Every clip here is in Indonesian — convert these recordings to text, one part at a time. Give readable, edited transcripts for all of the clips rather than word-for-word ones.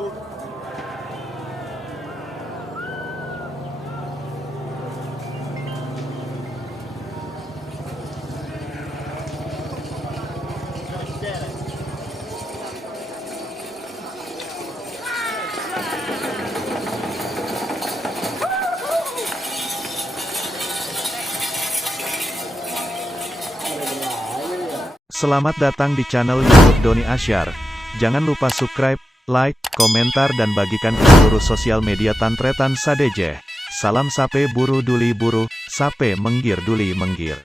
Selamat datang di channel YouTube Doni Asyar. Jangan lupa subscribe, like, komentar dan bagikan ke seluruh sosial media Tantretan Sadejeh. Salam sape buru duli buru, sape menggir duli menggir.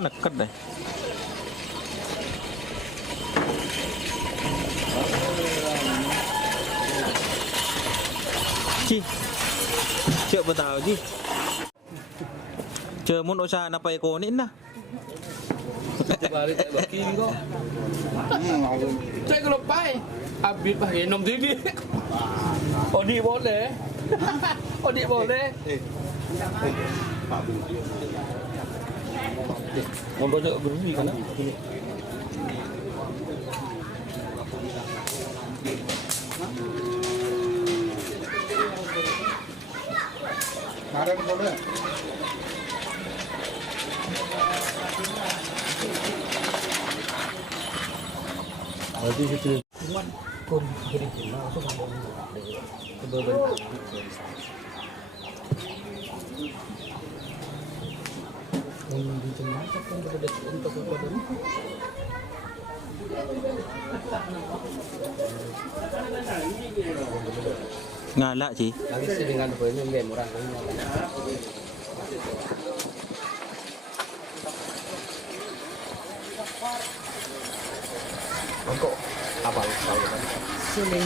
Neket deh. Chi, chợ bờ tàu chi. Chờ muốn osa na pai ko nin na. Cek kalau pai, abis pakai nom TV. Odi boleh, Odi boleh. Ngobrol juga berhenti kan? Berarti situ kun jadi kenal tuh kebetulan di tengah kan berada untuk badan Ngalak sih. lagi sih dengan poinnya game orang kan kok apa tahu kan sini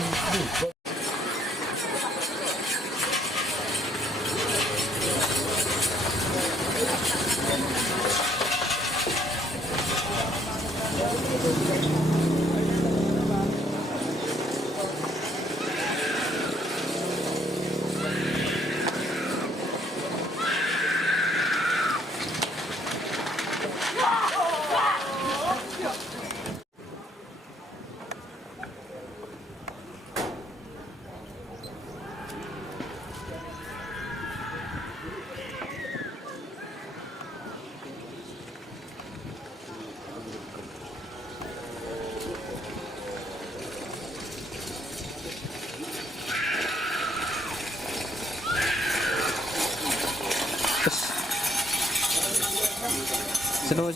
Seru.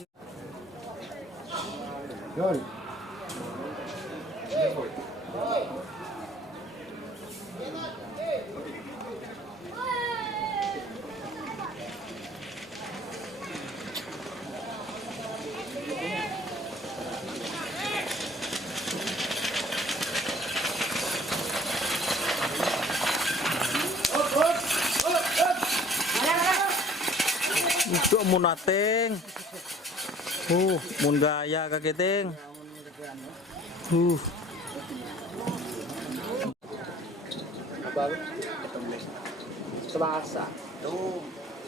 Untuk munateng. Mun gaya kaketeng. apa sebahasa tuh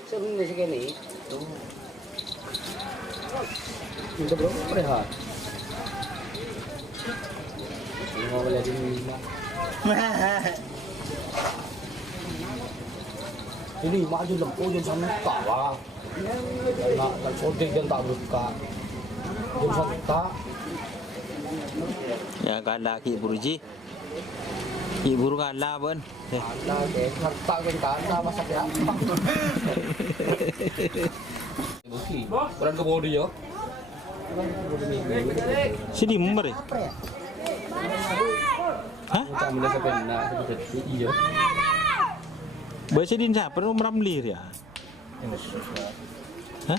sebenarnya segini tuh itu bro rehat mau beli di rumah ini maju lempo jam sana kalah nak dan sodik dan tak buka jam sana Ya galak ki buruji. Ki buru galak pun. ada ke tak kan ada masak ya buki orang ke bodi yo Sini member ya? Hah? tak boleh sampai nak seperti iya Baca din siapa? Nomor ramlir ya? Hah?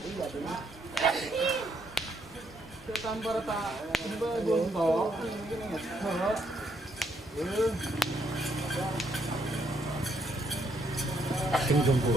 sing jemput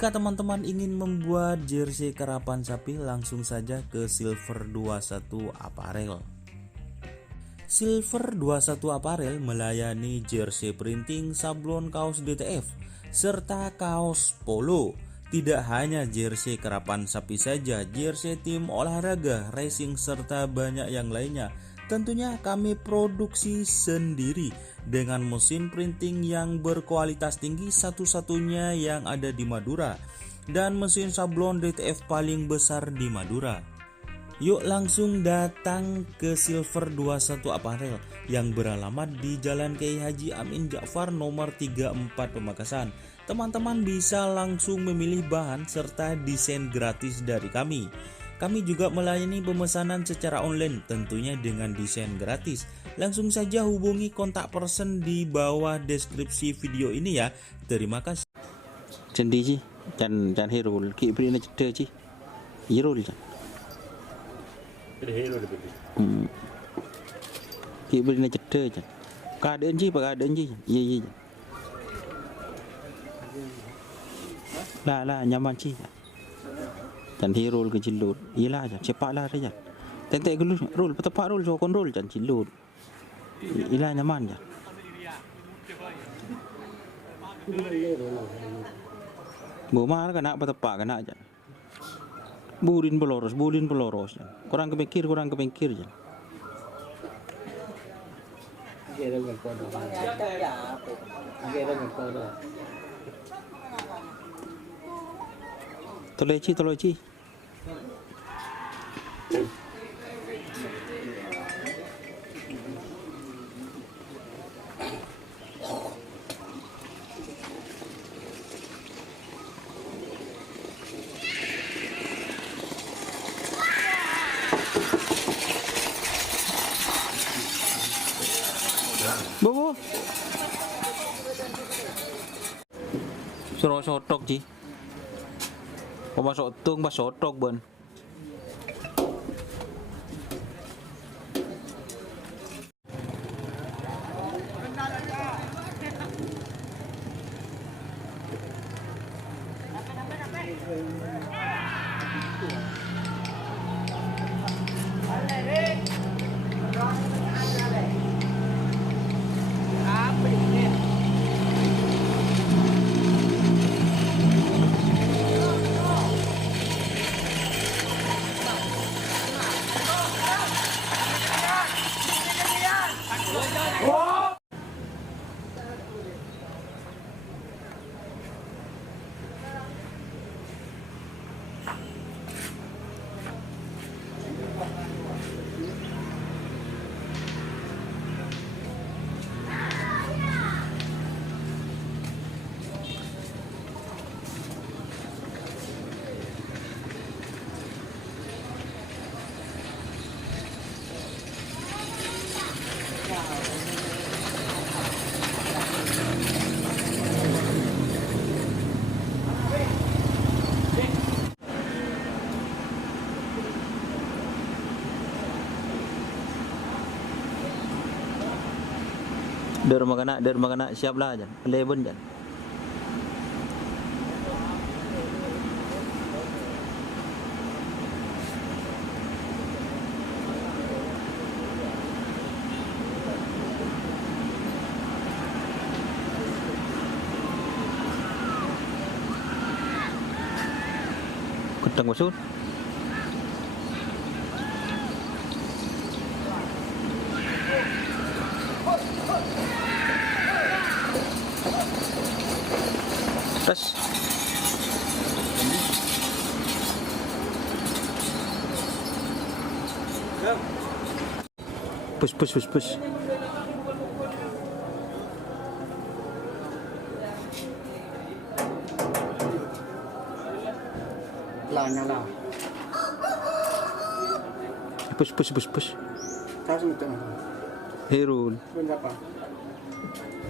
Jika teman-teman ingin membuat jersey karapan sapi, langsung saja ke Silver 21 Apparel. Silver 21 Apparel melayani jersey printing, sablon kaos DTF, serta kaos polo. Tidak hanya jersey karapan sapi saja, jersey tim olahraga, racing, serta banyak yang lainnya. Tentunya kami produksi sendiri dengan mesin printing yang berkualitas tinggi, satu-satunya yang ada di Madura, dan mesin sablon DTF paling besar di Madura. Yuk langsung datang ke Silver 21 Apparel yang beralamat di Jalan Kiai Haji Amin Ja'far nomor 34 Pamekasan. Teman-teman bisa langsung memilih bahan serta desain gratis dari kami. Kami juga melayani pemesanan secara online, tentunya dengan desain gratis. Langsung saja hubungi kontak person di bawah deskripsi video ini ya. Terima kasih. Cendi ji, can herul. Ki beri na cete ji. Herul ji. Ki beri na cete ji. Keadaan ji, keadaan ji. Iya iya. Lah nyaman ji. Dan hirul ke jilut. Iyalah aja, cepatlah aja. Tentek gelus, roll, petepak roll, so kon roll jan jilut. Iyalah nyaman ya. Buma kena petepak kena aja. Burin peloros. Kurang kepikir jan. Toleci. Bobo. Suruh sotok ji. Kau sotung, sotok ben. Derma kena siap lah jan. Leben jan. Ketang masuk. Tes. Push. Là nào Push. sao xong từng Herul. bên ra apa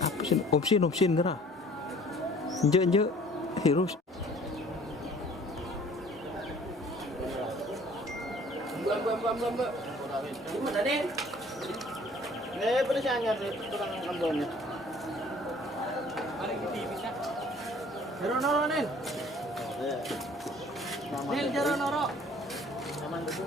Apa sih? Opsin kira. Je Hero. belum gimana deh percaya deh kurang kambonnya Jero noro nih Jero noro aman dulu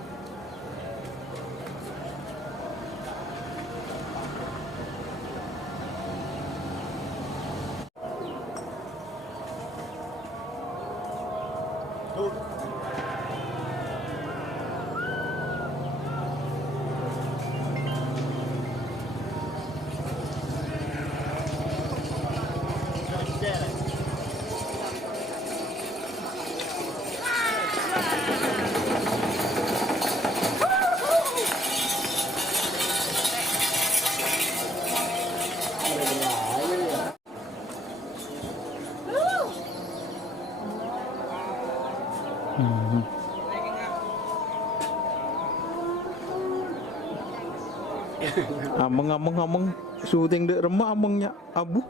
Ameng syuting dek remah amengnya abu.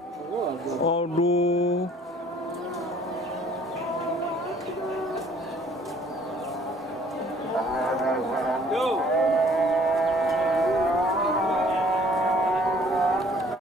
Aduh.